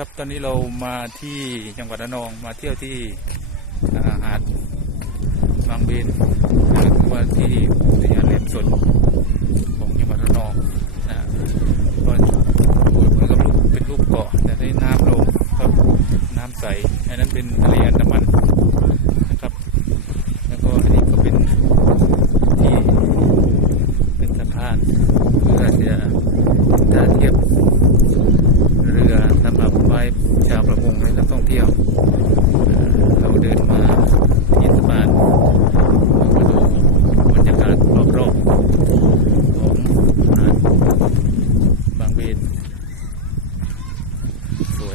ครับตอนนี้เรามาที่จังหวัดระนองมาเที่ยวที่าหาดบางเบนหรือว่าที่อุทยานแหลมสนของจังหวัดระนองนะก็ดูเหมือนกับรูปเป็นรูปเกาะแต่ได้น้ำลงก็น้ำใสอันนั้นเป็นทะเล